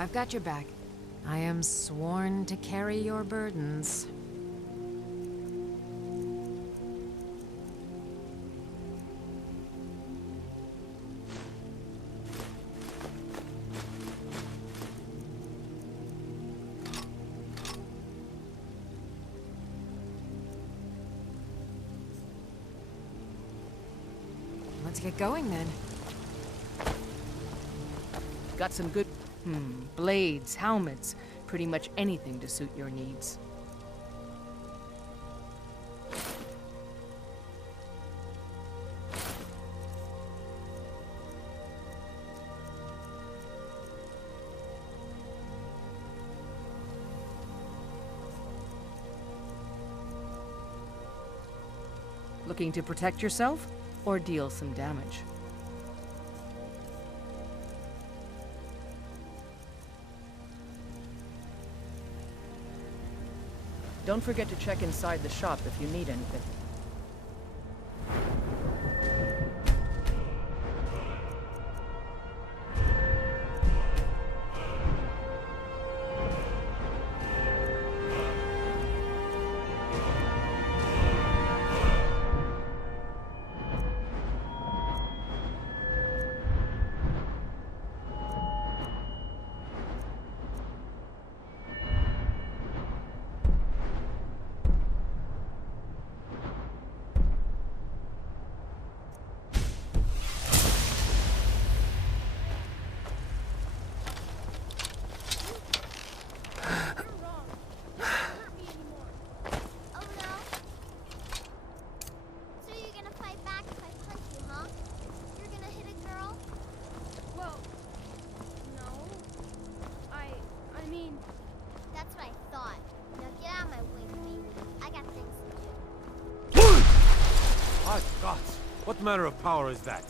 I've got your back. I am sworn to carry your burdens. Let's get going then. Got some good, blades, helmets, pretty much anything to suit your needs. Looking to protect yourself or deal some damage? Don't forget to check inside the shop if you need anything. That's what I thought. Now get out of my way, baby. I got things to do. My gods! What manner of power is that?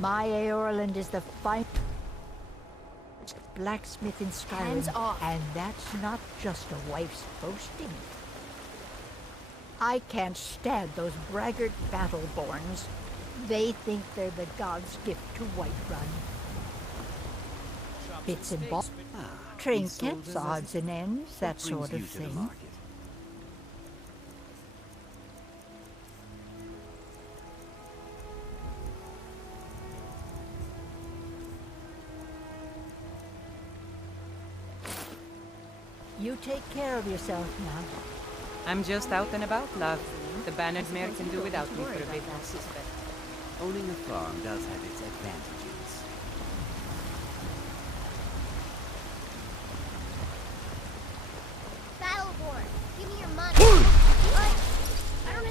My Aorland is the finest blacksmith in Skyrim. Hands off. And that's not just a wife's boasting. I can't stand those braggart battleborns. They think they're the god's gift to Whiterun. Bits and bobs, trinkets, odds and ends, that sort of thing. You take care of yourself now. I'm just out and about, love. The Bannered Mare can do without me for a bit. Owning a farm does have its advantages. Battleborn, give me your money. What? I don't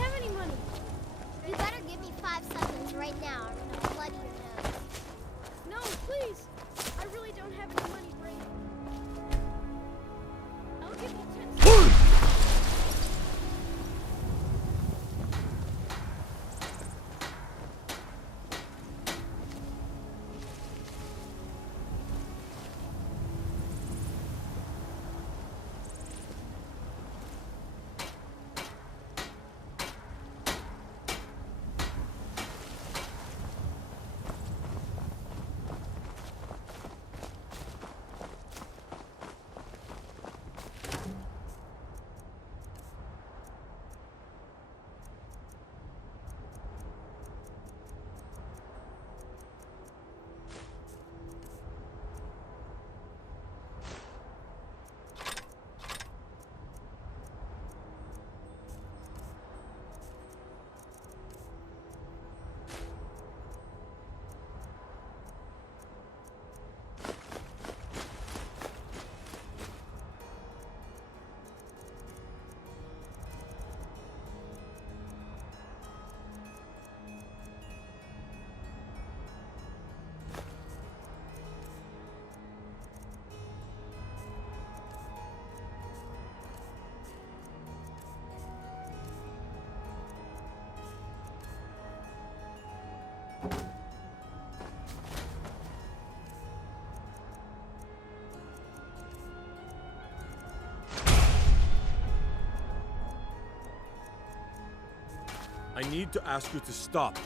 I need to ask you to stop.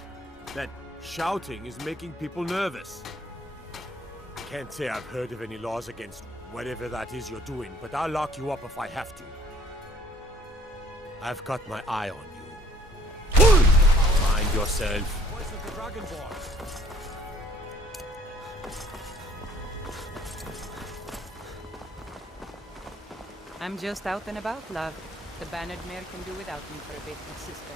That shouting is making people nervous. I can't say I've heard of any laws against whatever that is you're doing, but I'll lock you up if I have to. I've got my eye on you. Mind yourself. Voice of the Dragonborn. I'm just out and about, love. The Bannered Mare can do without me for a bit, my sister.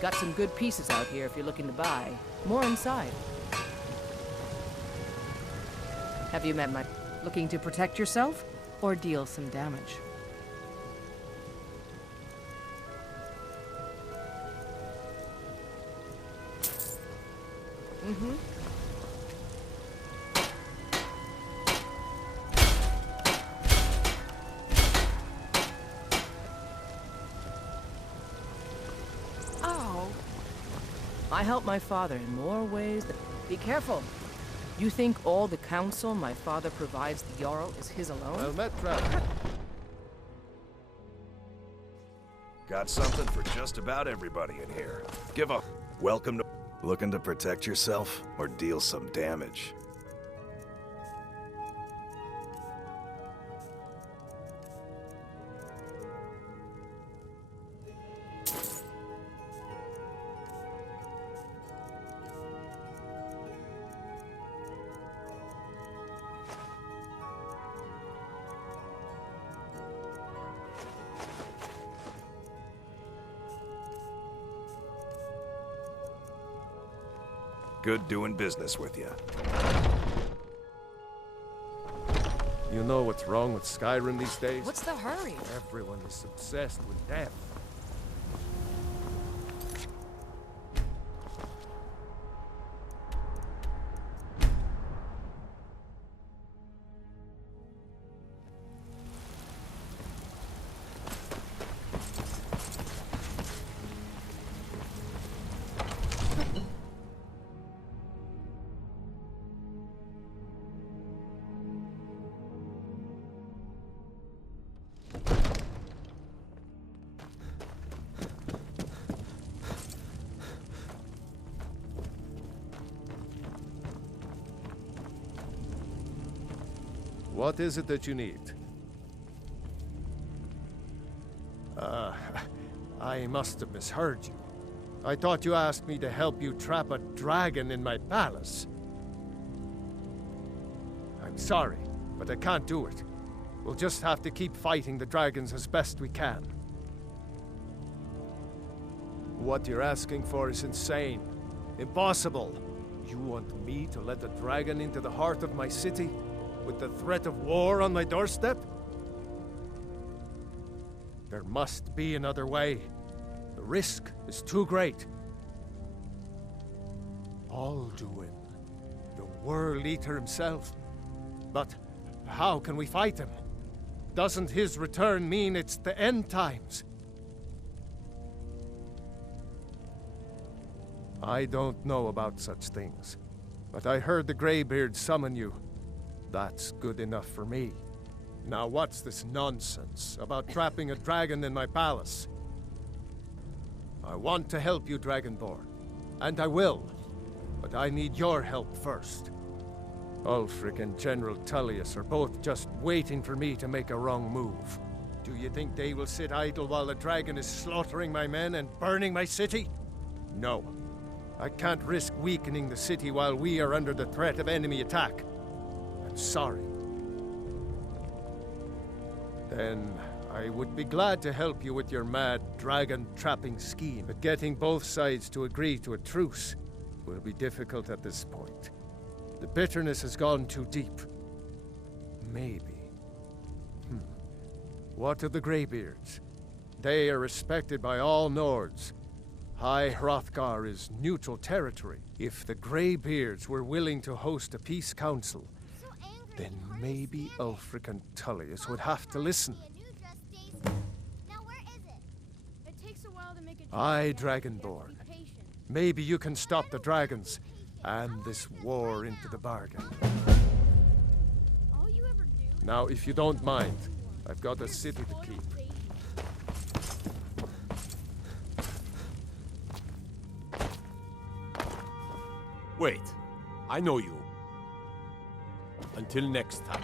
Got some good pieces out here if you're looking to buy. More inside. Have you met my... Looking to protect yourself? Or deal some damage? Mm-hmm. I help my father in more ways than... Be careful! You think all the counsel my father provides the Jarl is his alone? Well met, traveler. Got something for just about everybody in here. Give up. Welcome to... Looking to protect yourself or deal some damage? Good doing business with you. You know what's wrong with Skyrim these days? What's the hurry? Everyone is obsessed with death. What is it that you need? I must have misheard you. I thought you asked me to help you trap a dragon in my palace. I'm sorry, but I can't do it. We'll just have to keep fighting the dragons as best we can. What you're asking for is insane. Impossible. You want me to let a dragon into the heart of my city? With the threat of war on my doorstep? There must be another way. The risk is too great. Alduin, the World Eater himself. But how can we fight him? Doesn't his return mean it's the end times? I don't know about such things, but I heard the Greybeard summon you. That's good enough for me. Now what's this nonsense about trapping a dragon in my palace? I want to help you, Dragonborn, and I will, but I need your help first. Ulfric and General Tullius are both just waiting for me to make a wrong move. Do you think they will sit idle while the dragon is slaughtering my men and burning my city? No. I can't risk weakening the city while we are under the threat of enemy attack. I'm sorry. Then I would be glad to help you with your mad dragon-trapping scheme, but getting both sides to agree to a truce will be difficult at this point. The bitterness has gone too deep. Maybe. What of the Greybeards? They are respected by all Nords. High Hrothgar is neutral territory. If the Greybeards were willing to host a peace council, So angry, then you hardly maybe stand it. Ulfric and Tullius would have to listen. A new dress days. Now where is it? It takes a while to make a Aye, dragon. You have to Dragonborn. be patient. Maybe you can stop the dragons, and this war into the bargain. All you ever do is Now, if you don't mind, I've got a city to keep. Wait, I know you. Until next time.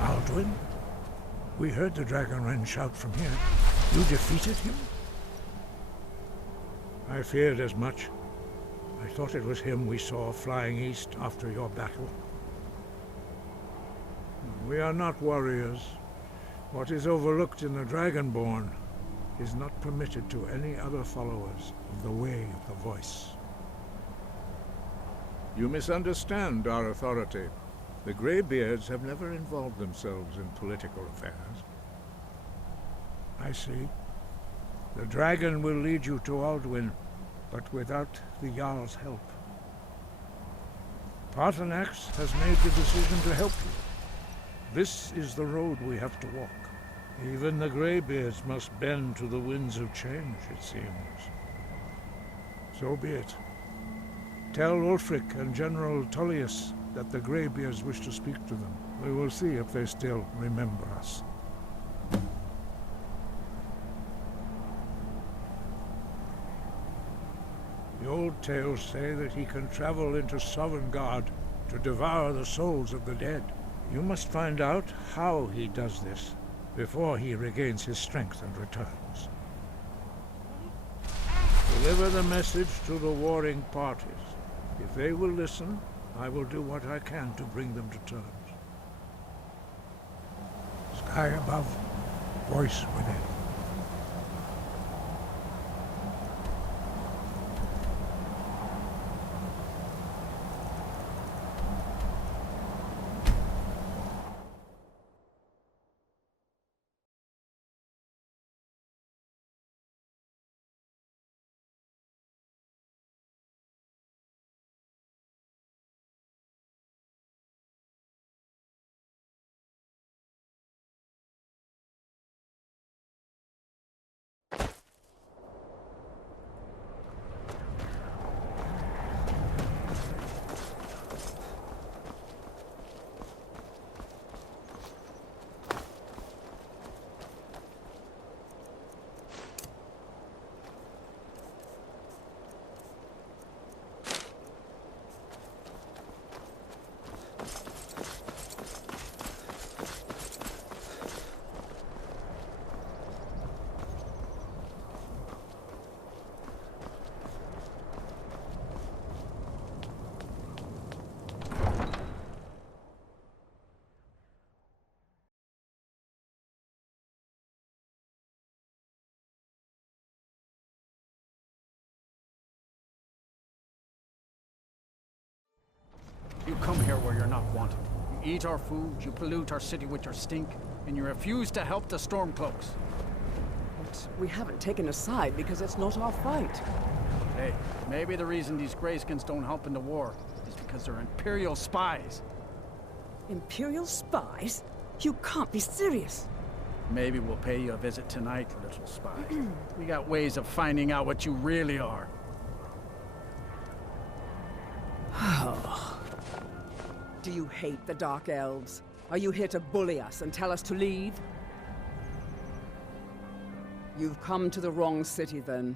Alduin? We heard the Dragonren shout from here. You defeated him? I feared as much. I thought it was him we saw flying east after your battle. We are not warriors. What is overlooked in the Dragonborn is not permitted to any other followers of the Way of the Voice. You misunderstand our authority. The Greybeards have never involved themselves in political affairs. I see. The dragon will lead you to Alduin, but without the Jarl's help. Paarthurnax has made the decision to help you. This is the road we have to walk. Even the Greybeards must bend to the winds of change, it seems. So be it. Tell Ulfric and General Tullius that the Greybeards wish to speak to them. We will see if they still remember us. The old tales say that he can travel into Sovngarde to devour the souls of the dead. You must find out how he does this before he regains his strength and returns. Deliver the message to the warring parties. If they will listen, I will do what I can to bring them to terms. Sky above, voice within. You come here where you're not wanted. You eat our food, you pollute our city with your stink, and you refuse to help the Stormcloaks. But we haven't taken a side because it's not our fight. Hey, maybe the reason these Greyskins don't help in the war is because they're Imperial spies. Imperial spies? You can't be serious. Maybe we'll pay you a visit tonight, little spy. We got ways of finding out what you really are. Do you hate the Dark Elves? Are you here to bully us and tell us to leave? You've come to the wrong city, then.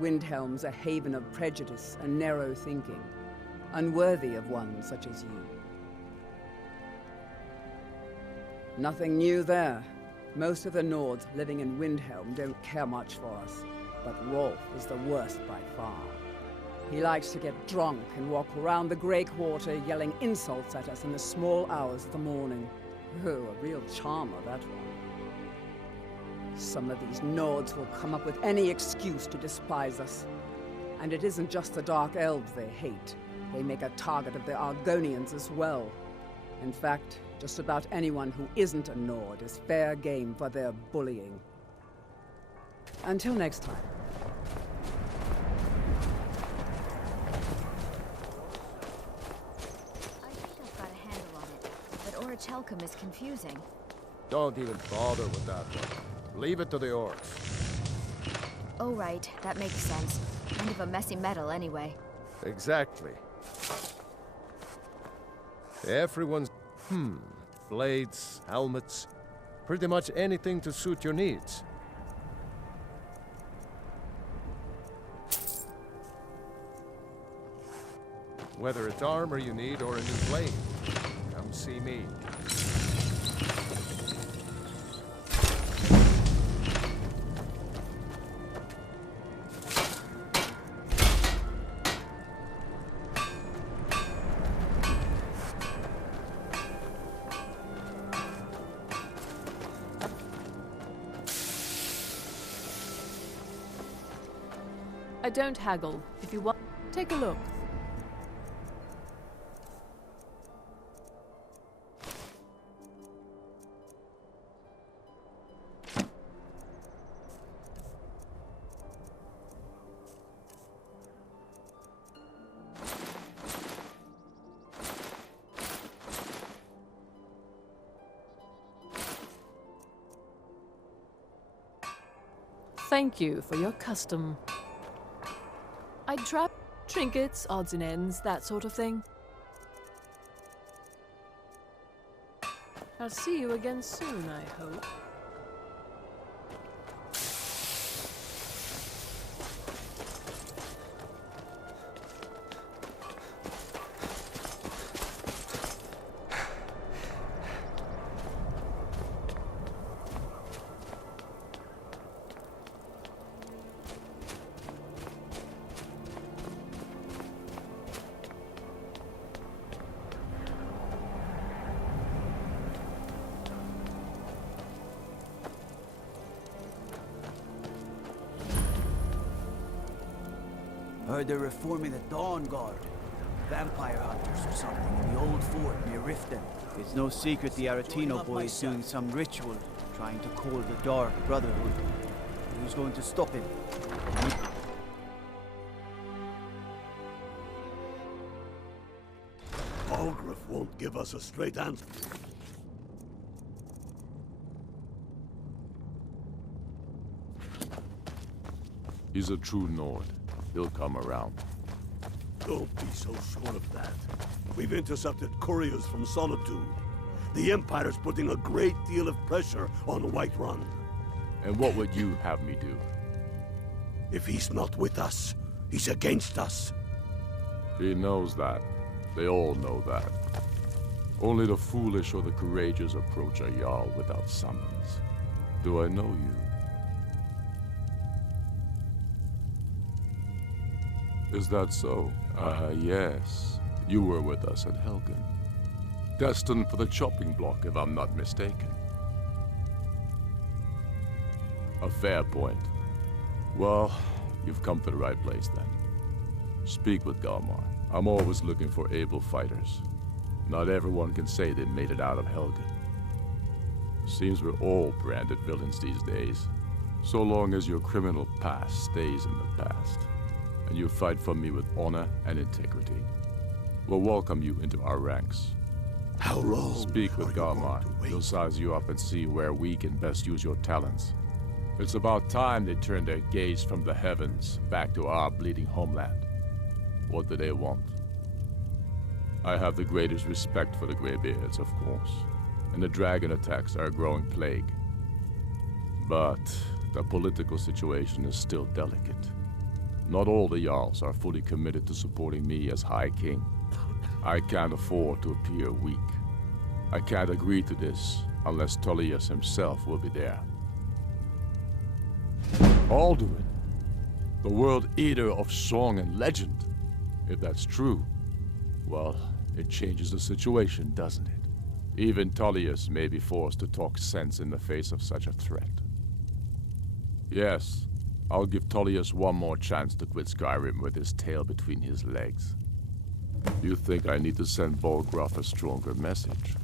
Windhelm's a haven of prejudice and narrow thinking, unworthy of one such as you. Nothing new there. Most of the Nords living in Windhelm don't care much for us, but Rolf is the worst by far. He likes to get drunk and walk around the Grey Quarter yelling insults at us in the small hours of the morning. Oh, a real charmer, that one. Some of these Nords will come up with any excuse to despise us. And it isn't just the Dark Elves they hate. They make a target of the Argonians as well. In fact, just about anyone who isn't a Nord is fair game for their bullying. Until next time. I think I've got a handle on it, but Orichalcum is confusing. Don't even bother with that one. Leave it to the orcs. Oh right, that makes sense. Kind of a messy metal anyway. Exactly. Everyone's... blades, helmets, pretty much anything to suit your needs. Whether it's armor you need or a new blade, come see me. I don't haggle. If you want, take a look. Thank you for your custom. I trap trinkets, odds and ends, that sort of thing. I'll see you again soon, I hope. Heard they're reforming the Dawn Guard. Vampire hunters or something in the old fort near Riften. It's no secret the Aretino boy is doing some ritual, trying to call the Dark Brotherhood. Who's going to stop him? Algrif won't give us a straight answer. He's a true Nord. He'll come around. Don't be so sure of that. We've intercepted couriers from Solitude. The Empire's putting a great deal of pressure on Whiterun. And what would you have me do? If he's not with us, he's against us. He knows that. They all know that. Only the foolish or the courageous approach a Jarl without summons. Do I know you? Is that so? Yes. You were with us at Helgen. Destined for the chopping block, if I'm not mistaken. A fair point. Well, you've come to the right place then. Speak with Galmar. I'm always looking for able fighters. Not everyone can say they made it out of Helgen. Seems we're all branded villains these days, so long as your criminal past stays in the past, and you fight for me with honor and integrity. We'll welcome you into our ranks. How long? Speak with Garmar. He'll size you up and see where we can best use your talents. It's about time they turned their gaze from the heavens back to our bleeding homeland. What do they want? I have the greatest respect for the Greybeards, of course, and the dragon attacks are a growing plague. But the political situation is still delicate. Not all the Jarls are fully committed to supporting me as High King. I can't afford to appear weak. I can't agree to this unless Tullius himself will be there. Alduin, the World Eater of song and legend. If that's true, well, it changes the situation, doesn't it? Even Tullius may be forced to talk sense in the face of such a threat. Yes, I'll give Tullius one more chance to quit Skyrim with his tail between his legs. You think I need to send Volgruff a stronger message?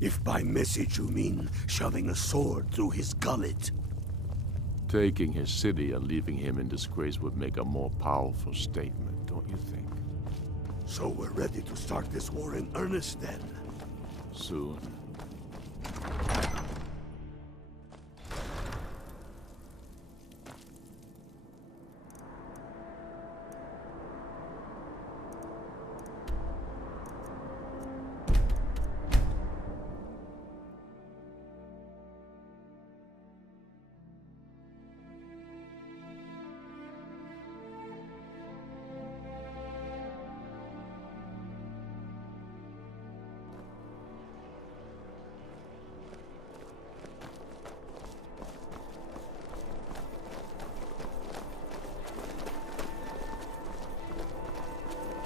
If by message you mean shoving a sword through his gullet. Taking his city and leaving him in disgrace would make a more powerful statement, don't you think? So we're ready to start this war in earnest then? Soon.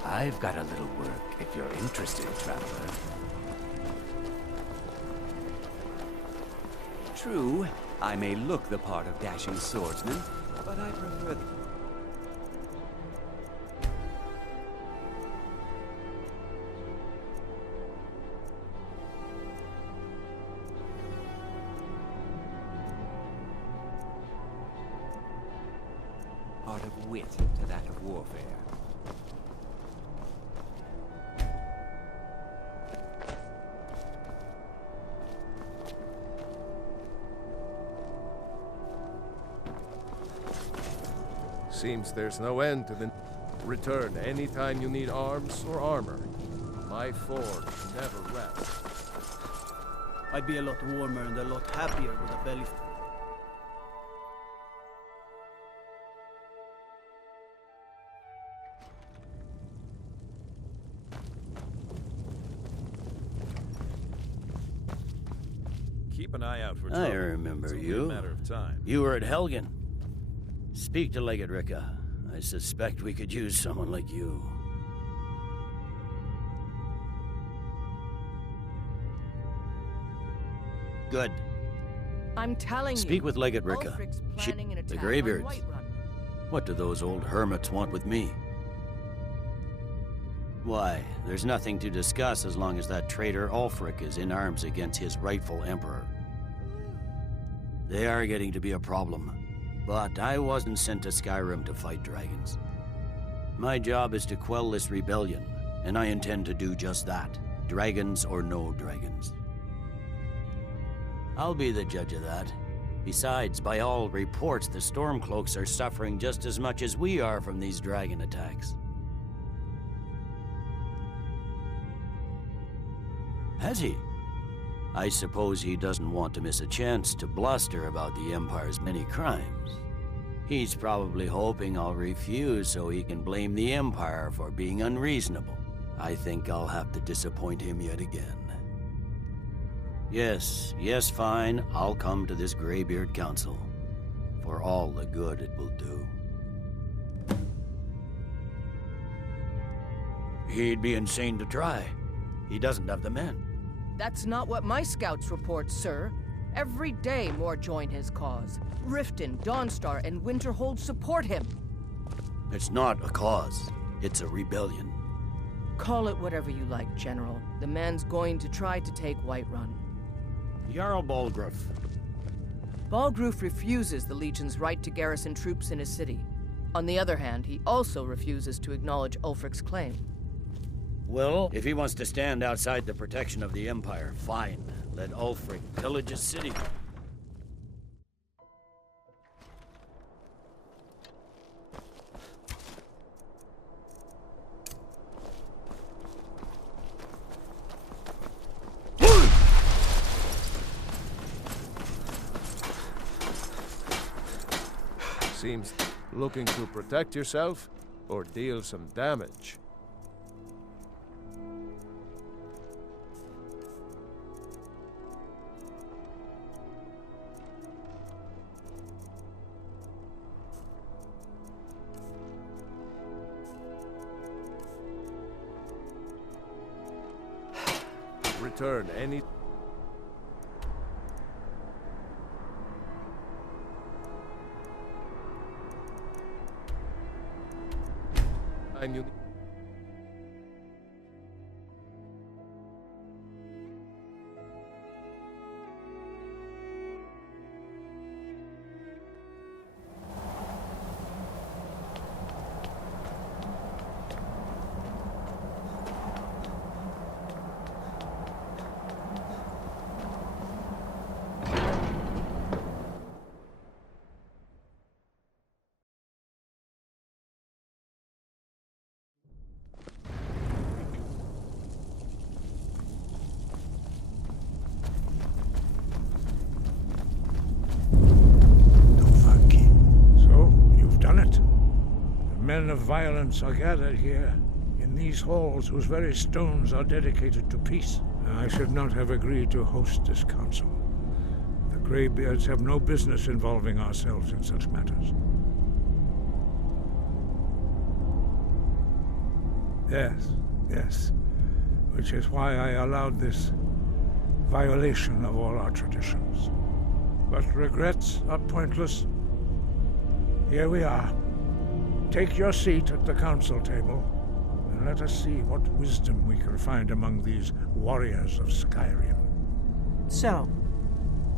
I've got a little work, if you're interested, traveler. True, I may look the part of dashing swordsman, but I prefer the... part of wit to that of warfare. Seems there's no end to the... Return anytime you need arms or armor. My forge never rests. I'd be a lot warmer and a lot happier with a belly... Keep an eye out for I trouble. remember It's only you. a matter of time. You were at Helgen. Speak to Legate Ricka. I suspect we could use someone like you. Good. I'm telling you. Speak with Legate Ricka. Ulfric's planning an The attack Greybeards. on Whiterun. What do those old hermits want with me? Why, there's nothing to discuss as long as that traitor Ulfric is in arms against his rightful emperor. They are getting to be a problem. But I wasn't sent to Skyrim to fight dragons. My job is to quell this rebellion, and I intend to do just that. Dragons or no dragons. I'll be the judge of that. Besides, by all reports, the Stormcloaks are suffering just as much as we are from these dragon attacks. Has he? I suppose he doesn't want to miss a chance to bluster about the Empire's many crimes. He's probably hoping I'll refuse so he can blame the Empire for being unreasonable. I think I'll have to disappoint him yet again. Yes, fine. I'll come to this Greybeard Council. For all the good it will do. He'd be insane to try. He doesn't have the men. That's not what my scouts report, sir. Every day more join his cause. Riften, Dawnstar, and Winterhold support him. It's not a cause. It's a rebellion. Call it whatever you like, General. The man's going to try to take Whiterun. Jarl Balgruuf. Balgruuf refuses the Legion's right to garrison troops in his city. On the other hand, he also refuses to acknowledge Ulfric's claim. Well, if he wants to stand outside the protection of the Empire, fine. Let Ulfric pillage his city. Seems looking to protect yourself or deal some damage. Return any... And you... Men of violence are gathered here, in these halls whose very stones are dedicated to peace. I should not have agreed to host this council. The Greybeards have no business involving ourselves in such matters. Yes. Which is why I allowed this violation of all our traditions. But regrets are pointless. Here we are. Take your seat at the council table, and let us see what wisdom we can find among these warriors of Skyrim. So,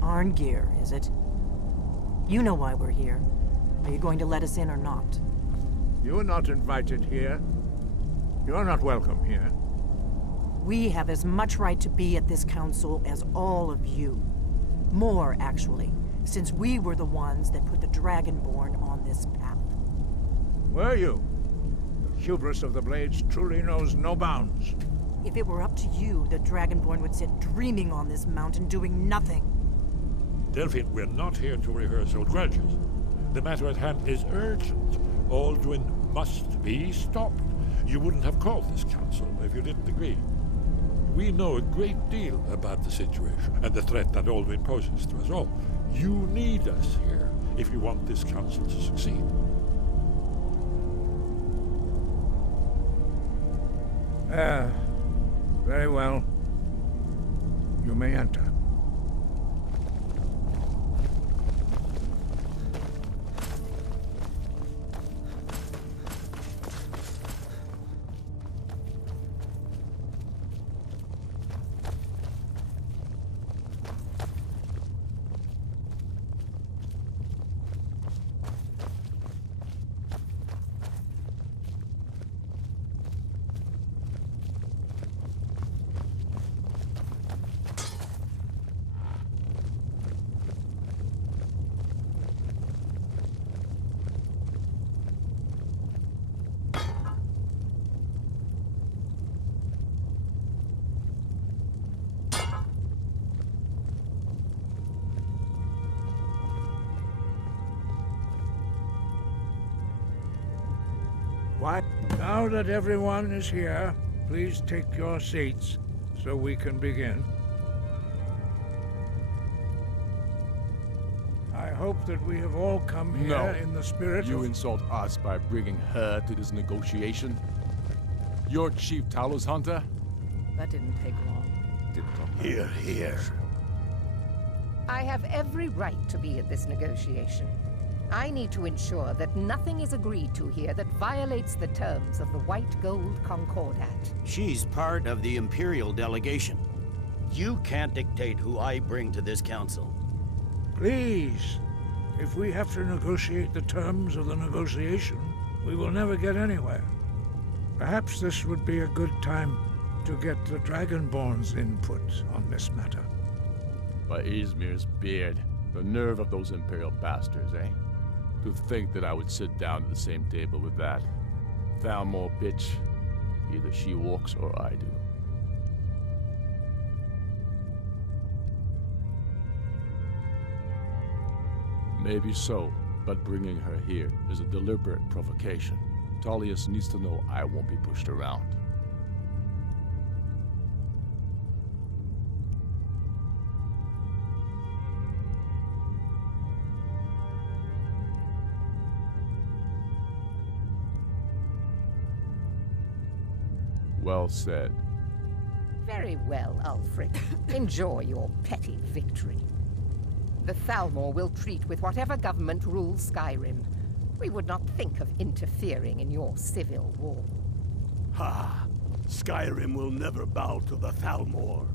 Arngeir, is it? You know why we're here. Are you going to let us in or not? You are not invited here. You are not welcome here. We have as much right to be at this council as all of you. More, actually, since we were the ones that put the Dragonborn on this path. Were you? The hubris of the Blades truly knows no bounds. If it were up to you, the Dragonborn would sit dreaming on this mountain doing nothing. Delphine, we're not here to rehearse old grudges. The matter at hand is urgent. Alduin must be stopped. You wouldn't have called this council if you didn't agree. We know a great deal about the situation and the threat that Alduin poses to us all. You need us here if you want this council to succeed. Very well. You may enter. Why? Now that everyone is here, please take your seats so we can begin. I hope that we have all come here in the spirit You of... insult us by bringing her to this negotiation? You're Chief Talos Hunter? That didn't take long. Here. I have every right to be at this negotiation. I need to ensure that nothing is agreed to here that violates the terms of the White Gold Concordat. She's part of the Imperial delegation. You can't dictate who I bring to this council. Please. If we have to negotiate the terms of the negotiation, we will never get anywhere. Perhaps this would be a good time to get the Dragonborn's input on this matter. By Izmir's beard, the nerve of those Imperial bastards, eh? To think that I would sit down at the same table with that Thalmor bitch. Either she walks or I do. Maybe so, but bringing her here is a deliberate provocation. Tullius needs to know I won't be pushed around. Well said. Very well, Ulfric. Enjoy your petty victory. The Thalmor will treat with whatever government rules Skyrim. We would not think of interfering in your civil war. Ha! Skyrim will never bow to the Thalmor.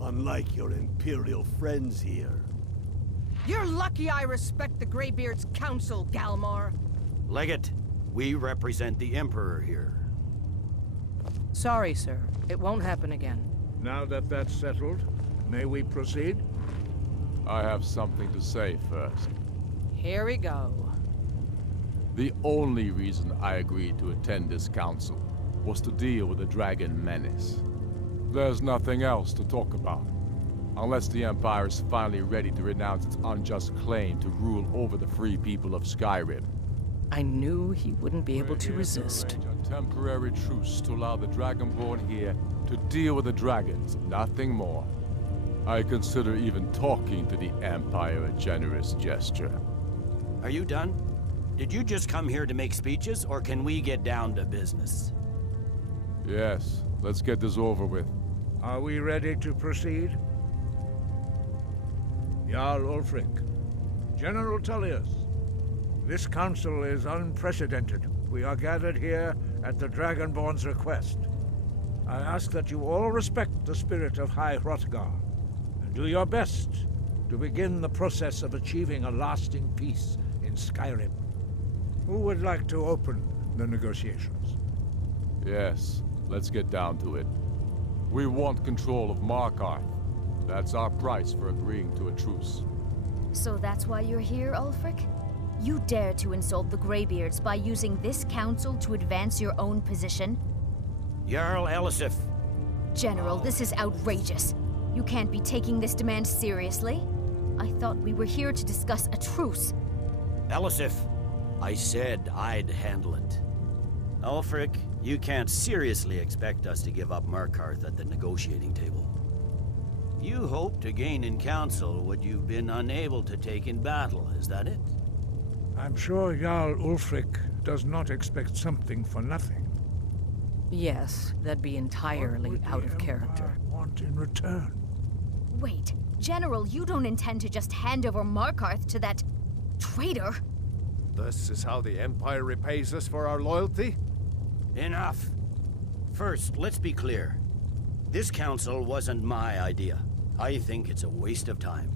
Unlike your Imperial friends here. You're lucky I respect the Greybeard's counsel, Galmar. Legate, we represent the Emperor here. Sorry, sir. It won't happen again. Now that that's settled, may we proceed? I have something to say first. Here we go. The only reason I agreed to attend this council was to deal with the dragon menace. There's nothing else to talk about. Unless the Empire is finally ready to renounce its unjust claim to rule over the free people of Skyrim. I knew he wouldn't be able to resist. A temporary truce to allow the Dragonborn here to deal with the dragons, nothing more. I consider even talking to the Empire a generous gesture. Are you done? Did you just come here to make speeches, or can we get down to business? Yes, let's get this over with. Are we ready to proceed? Jarl Ulfric, General Tullius, this council is unprecedented. We are gathered here at the Dragonborn's request. I ask that you all respect the spirit of High Hrothgar, and do your best to begin the process of achieving a lasting peace in Skyrim. Who would like to open the negotiations? Yes, let's get down to it. We want control of Markarth. That's our price for agreeing to a truce. So that's why you're here, Ulfric? You dare to insult the Greybeards by using this council to advance your own position? Jarl Elisif. General, this is outrageous. You can't be taking this demand seriously. I thought we were here to discuss a truce. Elisif, I said I'd handle it. Ulfric, you can't seriously expect us to give up Markarth at the negotiating table. You hope to gain in council what you've been unable to take in battle, is that it? I'm sure Jarl Ulfric does not expect something for nothing. Yes, that'd be entirely out of character. Want in return? Wait, General, you don't intend to just hand over Markarth to that traitor? This is how the Empire repays us for our loyalty? Enough. First, let's be clear. This council wasn't my idea. I think it's a waste of time.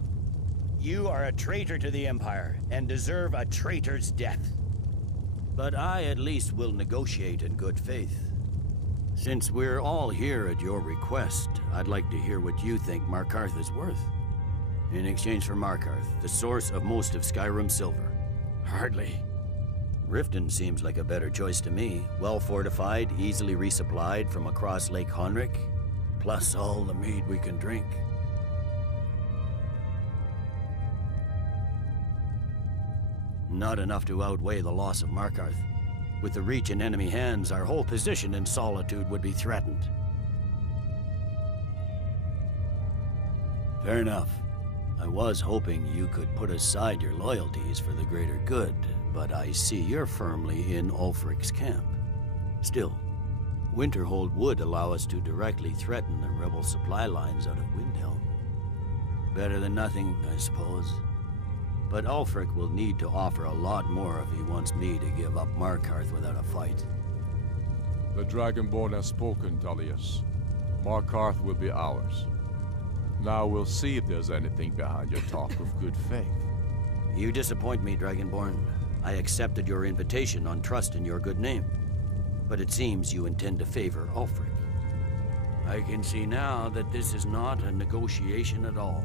You are a traitor to the Empire, and deserve a traitor's death. But I at least will negotiate in good faith. Since we're all here at your request, I'd like to hear what you think Markarth is worth. In exchange for Markarth, the source of most of Skyrim's silver. Hardly. Riften seems like a better choice to me. Well fortified, easily resupplied from across Lake Honric, plus all the mead we can drink. Not enough to outweigh the loss of Markarth. With the Reach in enemy hands, our whole position in Solitude would be threatened. Fair enough. I was hoping you could put aside your loyalties for the greater good, but I see you're firmly in Ulfric's camp. Still, Winterhold would allow us to directly threaten the rebel supply lines out of Windhelm. Better than nothing, I suppose. But Ulfric will need to offer a lot more if he wants me to give up Markarth without a fight. The Dragonborn has spoken, Tullius. Markarth will be ours. Now we'll see if there's anything behind your talk of good faith. You disappoint me, Dragonborn. I accepted your invitation on trust in your good name. But it seems you intend to favor Ulfric. I can see now that this is not a negotiation at all.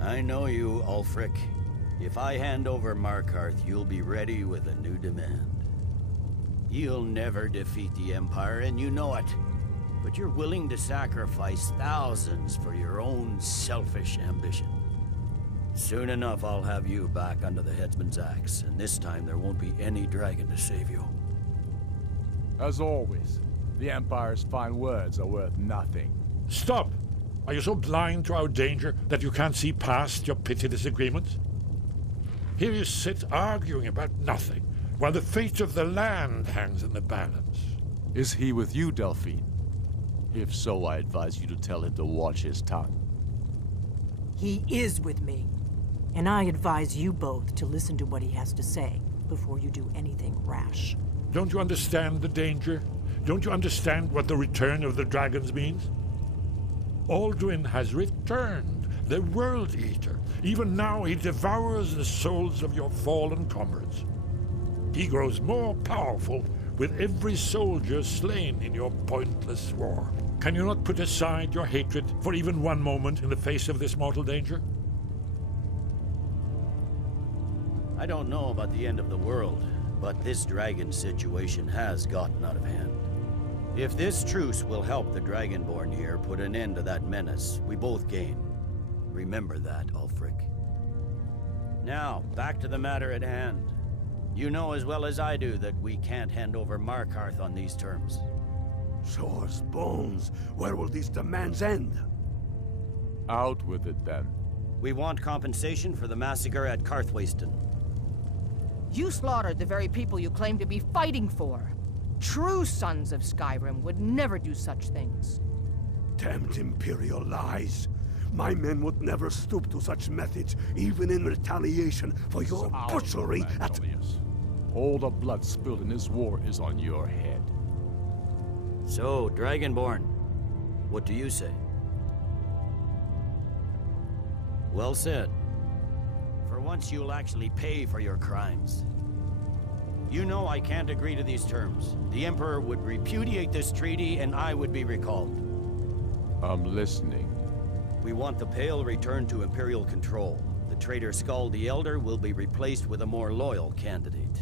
I know you, Ulfric. If I hand over Markarth, you'll be ready with a new demand. You'll never defeat the Empire, and you know it. But you're willing to sacrifice thousands for your own selfish ambition. Soon enough, I'll have you back under the headsman's axe, and this time there won't be any dragon to save you. As always, the Empire's fine words are worth nothing. Stop! Are you so blind to our danger that you can't see past your petty disagreements? Here you sit arguing about nothing, while the fate of the land hangs in the balance. Is he with you, Delphine? If so, I advise you to tell him to watch his tongue. He is with me. And I advise you both to listen to what he has to say before you do anything rash. Don't you understand the danger? Don't you understand what the return of the dragons means? Alduin has returned, the World Eater. Even now he devours the souls of your fallen comrades. He grows more powerful with every soldier slain in your pointless war. Can you not put aside your hatred for even one moment in the face of this mortal danger? I don't know about the end of the world, but this dragon situation has gotten out of hand. If this truce will help the Dragonborn here put an end to that menace, we both gain. Remember that, Ulfric. Now, back to the matter at hand. You know as well as I do that we can't hand over Markarth on these terms. Swords, bones, where will these demands end? Out with it, then. We want compensation for the massacre at Karthwasten. You slaughtered the very people you claim to be fighting for. True sons of Skyrim would never do such things. Damned Imperial lies. My men would never stoop to such methods, even in retaliation for your butchery at... Tullius. All the blood spilled in this war is on your head. So, Dragonborn, what do you say? Well said. For once you'll actually pay for your crimes. You know I can't agree to these terms. The Emperor would repudiate this treaty and I would be recalled. I'm listening. We want the Pale returned to Imperial control. The traitor Skull the Elder will be replaced with a more loyal candidate.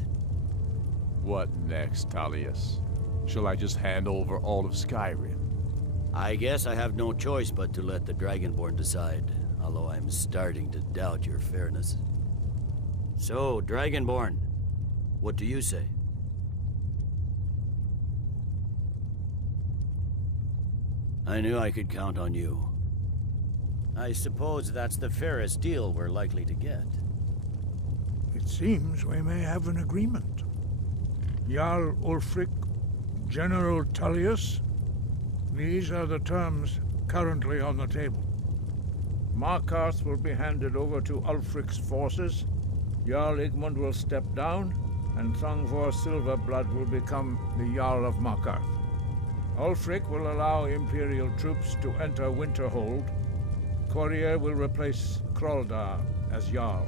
What next, Tullius? Shall I just hand over all of Skyrim? I guess I have no choice but to let the Dragonborn decide, although I'm starting to doubt your fairness. So, Dragonborn, what do you say? I knew I could count on you. I suppose that's the fairest deal we're likely to get. It seems we may have an agreement. Jarl Ulfric, General Tullius, these are the terms currently on the table. Markarth will be handed over to Ulfric's forces, Jarl Igmund will step down, and Thongvor Silverblood will become the Jarl of Markarth. Ulfric will allow Imperial troops to enter Winterhold. Courier will replace Kroldar as Jarl.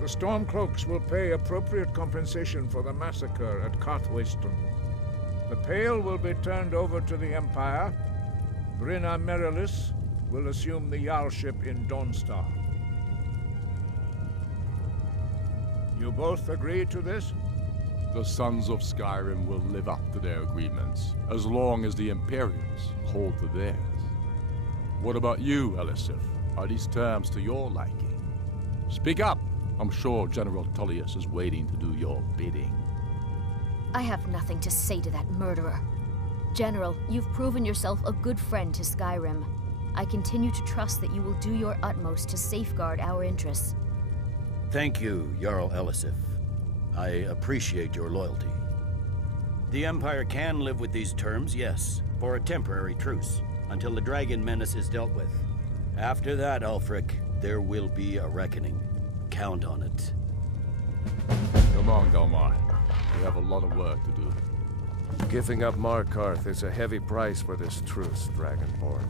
The Stormcloaks will pay appropriate compensation for the massacre at Karthwasten. The Pale will be turned over to the Empire. Brinna Merilis will assume the Jarlship in Dawnstar. You both agree to this? The Sons of Skyrim will live up to their agreements, as long as the Imperials hold to theirs. What about you, Elisif? Are these terms to your liking? Speak up! I'm sure General Tullius is waiting to do your bidding. I have nothing to say to that murderer. General, you've proven yourself a good friend to Skyrim. I continue to trust that you will do your utmost to safeguard our interests. Thank you, Jarl Elisif. I appreciate your loyalty. The Empire can live with these terms, yes, for a temporary truce, until the dragon menace is dealt with. After that, Ulfric, there will be a reckoning. count on it. Come on, Delmar. We have a lot of work to do. Giving up Markarth is a heavy price for this truce, Dragonborn.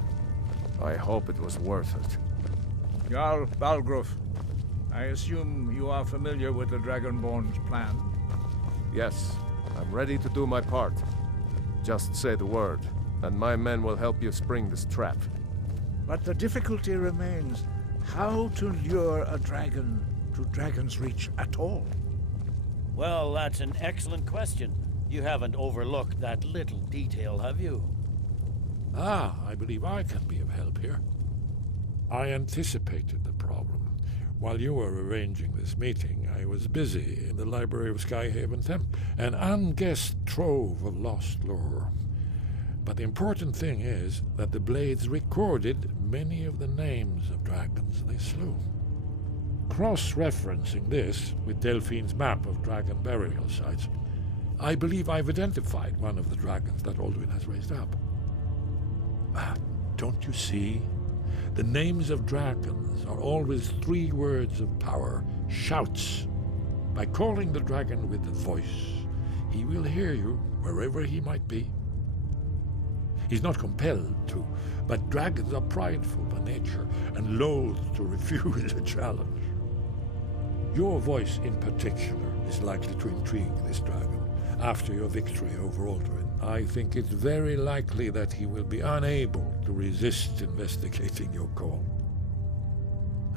I hope it was worth it. Jarl Balgruf, I assume you are familiar with the Dragonborn's plan? Yes, I'm ready to do my part. Just say the word, and my men will help you spring this trap. But the difficulty remains how to lure a dragon to Dragon's Reach at all. Well, that's an excellent question. You haven't overlooked that little detail, have you? Ah, I believe I can be of help here. I anticipated the problem. While you were arranging this meeting, I was busy in the library of Skyhaven Temple, an unguessed trove of lost lore. But the important thing is that the Blades recorded many of the names of dragons they slew. Cross-referencing this with Delphine's map of dragon burial sites, I believe I've identified one of the dragons that Alduin has raised up. Don't you see? The names of dragons are always 3 words of power, shouts. By calling the dragon with the voice, he will hear you wherever he might be. He's not compelled to, but dragons are prideful by nature and loath to refuse a challenge. Your voice in particular is likely to intrigue this dragon. After your victory over Alduin, I think it's very likely that he will be unable to resist investigating your call.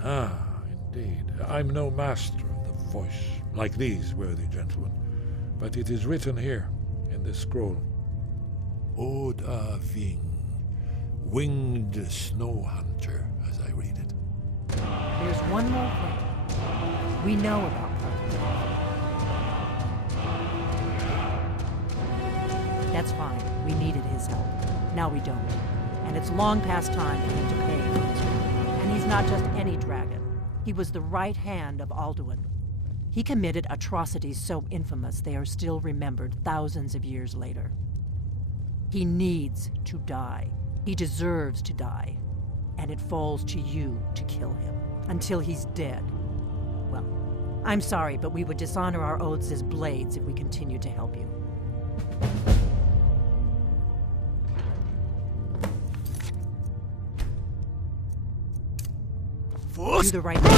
Ah, indeed. I'm no master of the voice, like these worthy gentlemen, but it is written here in this scroll. Od Ving, winged snow hunter, as I read it. There's one more thing. We know about Parthenon. That's fine. We needed his help. Now we don't. And it's long past time for him to pay for his work. And he's not just any dragon. He was the right hand of Alduin. He committed atrocities so infamous they are still remembered thousands of years later. He needs to die. He deserves to die. And it falls to you to kill him. Until he's dead. Well, I'm sorry, but we would dishonor our oaths as Blades if we continued to help you. Do the right thing.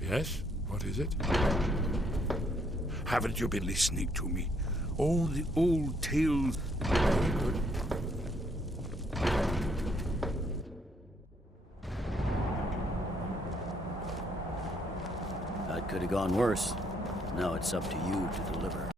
Yes? What is it? Haven't you been listening to me? All the old tales. Very good. That could have gone worse. Now it's up to you to deliver.